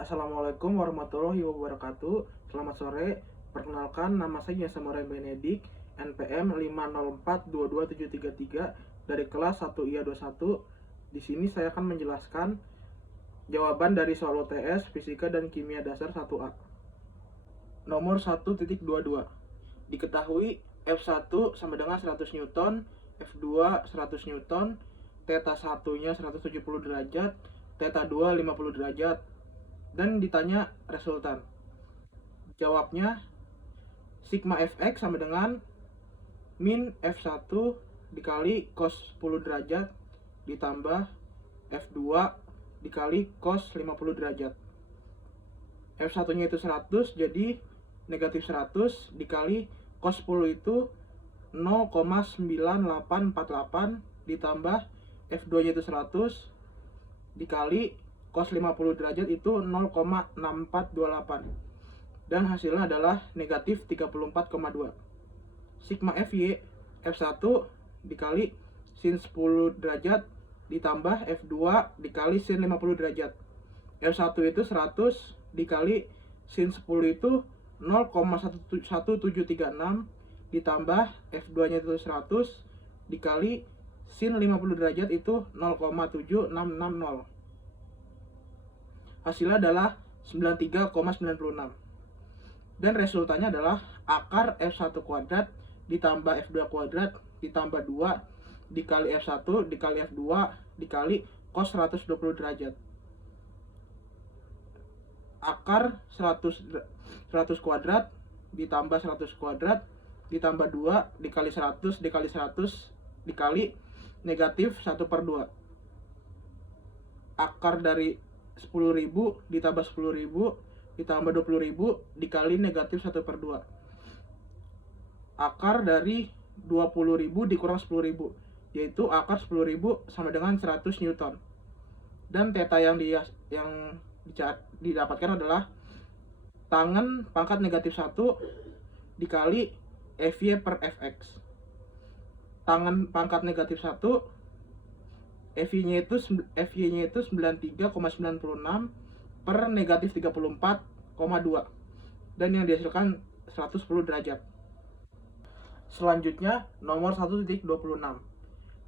Assalamualaikum warahmatullahi wabarakatuh. Selamat sore. Perkenalkan, nama saya Samurai Benedik, NPM 5042273 dari kelas 1IA 21. Di sini saya akan menjelaskan jawaban dari soal UTS Fisika dan Kimia Dasar 1A. Nomor 1.22. Diketahui F1 sama dengan 100 Newton, F2 100 Newton, theta 1-nya 170 derajat, theta 2 50 derajat, dan ditanya resultan. Jawabnya sigma fx sama dengan min f1 dikali cos 10 derajat ditambah f2 dikali cos 50 derajat. F1 nya itu 100, jadi negatif 100 dikali cos 10 itu 0,9848 ditambah f2 nya itu 100 dikali cos 50 derajat itu 0,6428 dan hasilnya adalah negatif 34,2. Sigma Fy F1 dikali sin 10 derajat ditambah F2 dikali sin 50 derajat. F1 itu 100 dikali sin 10 itu 0,1736 ditambah F2 nya itu 100 dikali sin 50 derajat itu 0,7660. Hasilnya adalah 93,96. Dan resultannya adalah akar F1 kuadrat ditambah F2 kuadrat ditambah 2 dikali F1 dikali F2 dikali cos 120 derajat. Akar 100 kuadrat ditambah 100 kuadrat ditambah 2 dikali 100 dikali 100 dikali negatif 1/2. Akar dari 10.000 ditambah 10.000 ditambah 20.000 dikali negatif 1/2. Akar dari 20.000 dikurang 10.000, yaitu akar 10.000 sama dengan 100 Newton. Dan theta yang didapatkan adalah tangen pangkat negatif 1 dikali Fy per Fx. Tangen pangkat negatif 1 Fy-nya itu 93,96 per negatif 34,2 dan yang dihasilkan 110 derajat. Selanjutnya nomor 1.26.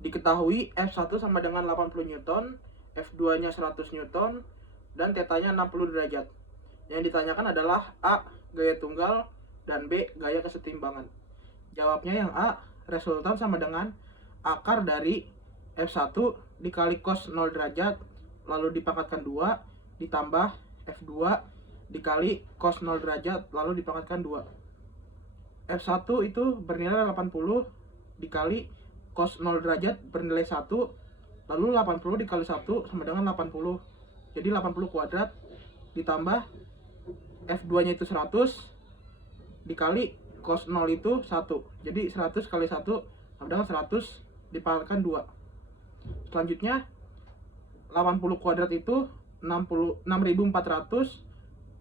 Diketahui F1 sama dengan 80 Newton, F2 nya 100 Newton dan tetanya 60 derajat. Yang ditanyakan adalah A. Gaya tunggal dan B. Gaya kesetimbangan. Jawabnya yang A, resultan sama dengan akar dari F1 dikali cos 0 derajat lalu dipangkatkan 2 ditambah F2 dikali cos 0 derajat lalu dipangkatkan 2. F1 itu bernilai 80 dikali cos 0 derajat bernilai 1 lalu 80 dikali 1 sama dengan 80, jadi 80 kuadrat ditambah F2 nya itu 100 dikali cos 0 itu 1, jadi 100 kali 1 sama dengan 100 dipangkatkan 2. Selanjutnya 80 kuadrat itu 6400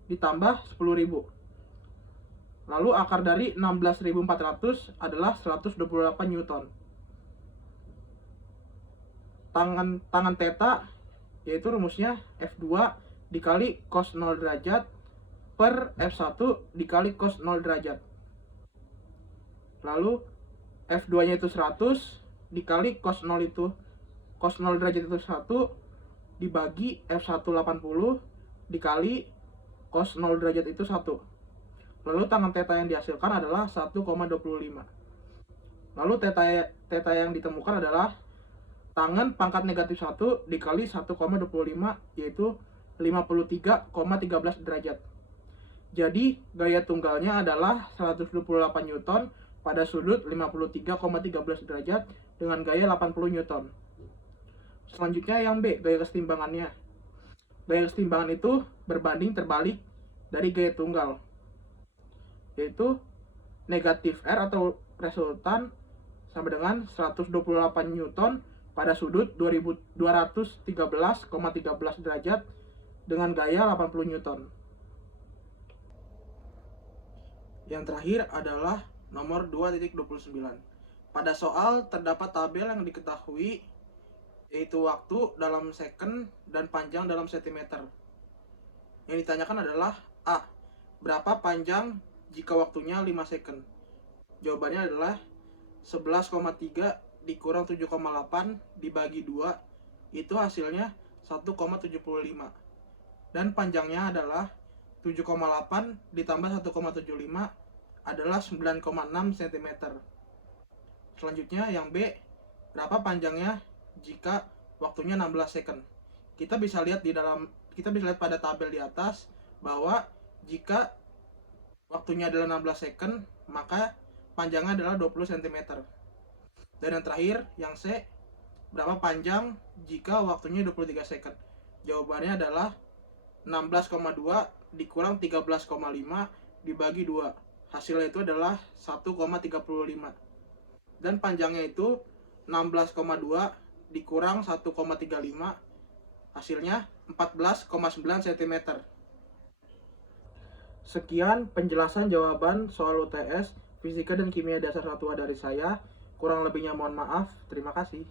ditambah 10.000. Lalu akar dari 16.400 adalah 128 Newton. Tangan theta yaitu rumusnya F2 dikali cos 0 derajat per F1 dikali cos 0 derajat. Lalu F2 nya itu 100 dikali cos 0 itu cos 0 derajat itu 1 dibagi F1 80 dikali cos 0 derajat itu 1. Lalu tangan theta yang dihasilkan adalah 1,25. Lalu theta yang ditemukan adalah tangan pangkat negatif 1 dikali 1,25 yaitu 53,13 derajat. Jadi gaya tunggalnya adalah 128 Newton pada sudut 53,13 derajat dengan gaya 80 Newton. Selanjutnya yang B, gaya kesetimbangannya. Gaya kesetimbangan itu berbanding terbalik dari gaya tunggal, yaitu negatif R atau resultan sama dengan 128 Newton pada sudut 213,13 derajat dengan gaya 80 Newton. Yang terakhir adalah nomor 2.29. Pada soal terdapat tabel yang diketahui yaitu waktu dalam second dan panjang dalam sentimeter. Yang ditanyakan adalah A. Berapa panjang jika waktunya 5 second? Jawabannya adalah 11,3 dikurang 7,8 dibagi 2, itu hasilnya 1,75. Dan panjangnya adalah 7,8 ditambah 1,75 adalah 9,6 cm. Selanjutnya yang B, berapa panjangnya jika waktunya 16 second? Kita bisa lihat pada tabel di atas bahwa jika waktunya adalah 16 second, maka panjangnya adalah 20 cm. Dan yang terakhir, yang C, berapa panjang jika waktunya 23 second? Jawabannya adalah 16,2 dikurang 13,5 dibagi 2. Hasilnya itu adalah 1,35. Dan panjangnya itu 16,2 dikurang 1,35, hasilnya 14,9 cm. Sekian penjelasan jawaban soal UTS Fisika dan Kimia Dasar 1A dari saya. Kurang lebihnya mohon maaf. Terima kasih.